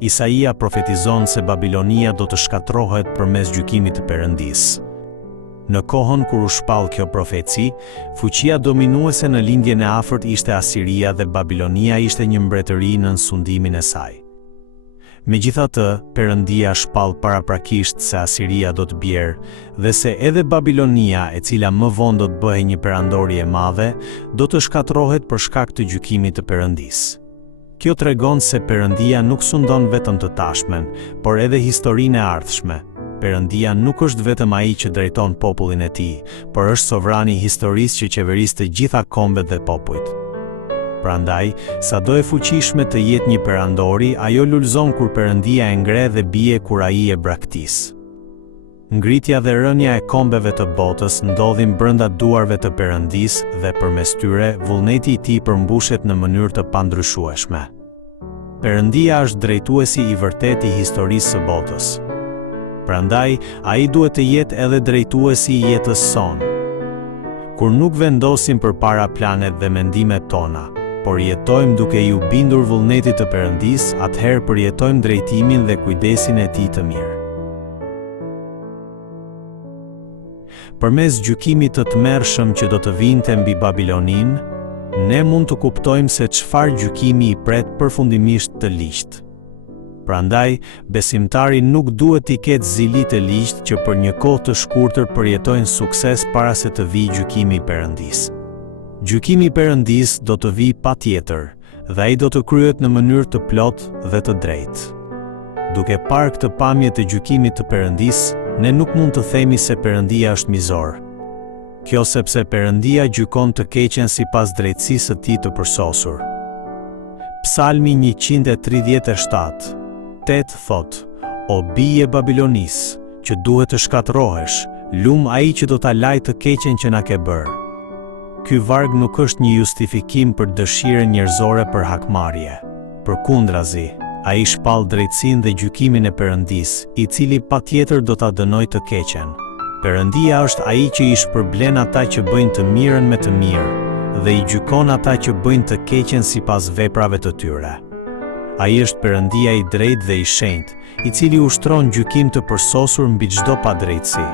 Isaia profetizon se Babilonia do të shkatrohet përmes gjykimit të Perëndisë. Në kohën kur u shpall kjo profeci, fuqia dominuese në lindjen e afërt ishte Asiria dhe Babilonia ishte një mbretëri në sundimin e saj. Megjithatë, Perëndia shpall paraprakisht se Asiria do të bjerë dhe se edhe Babilonia, e cila më vonë do të bëhej një perandori e madhe, do të shkatrohet për shkak të gjykimit të Perëndisë. Kjo tregon se Perëndia nuk sundon vetëm të tashmen, por edhe historinë e ardhshme. Perëndia nuk është vetëm ai që drejton popullin e tij, por është sovrani i historisë që qeveris të gjitha kombet dhe popujt. Prandaj, sado e fuqishme të jetë një perandori, ajo lulëzon kur Perëndia e ngre dhe bie kur ai e braktis. Ngritja dhe rënja e kombeve të botës ndodhin brenda duarve të Perëndisë dhe përmes tyre vullneti i tij përmbushet në mënyrë të pandryshueshme. Perëndia është drejtuesi i vërtetë i historisë së botës. Prandaj, ai duhet të jetë edhe drejtuesi i jetës sonë. Kur nuk vendosim përpara planet dhe mendimet tona, por jetojmë duke ju bindur vullnetit të Perëndisë, atëherë përjetojmë drejtimin dhe kujdesin e tij të mirë. Përmes gjykimit të tmerrshëm që do të vinte mbi Babiloninë, ne mund të kuptojmë se çfarë gjykimi i pret përfundimisht të ligjt. Prandaj, besimtari nuk duhet t'i ketë zili të ligjt që për një kohë të shkurtër përjetojnë sukses para se të vijë gjykimi i Perëndisë. Gjykimi i Perëndisë do të vijë patjetër, dhe ai do të kryhet në mënyrë të plotë dhe të drejtë. Duke parë këtë pamje të gjykimit të Perëndisë, ne nuk mund të themi se Perëndia është mizor. Kjo sepse Perëndia gjykon të keqen sipas drejtësisë së tij të përsosur. Psalmi 137 thot: O bije Babilonis, që duhet të shkatrohesh, lum ai që do ta laj të keqen që na ke bërë. Ky varg nuk është një justifikim për dëshirën njerëzore për hakmarrje. Përkundrazi, ai shpall drejtësinë dhe gjykimin e Perëndisë, i cili patjetër do ta dënojë të keqen. Perëndia është ai që i shpërblen ata që bëjnë të mirën me të mirë dhe i gjykon ata që bëjnë të keqen sipas veprave të tyre. Ai është Perëndia i drejtë dhe i shenjtë, i cili ushtron gjykim të përsosur mbi çdo padrejtësi.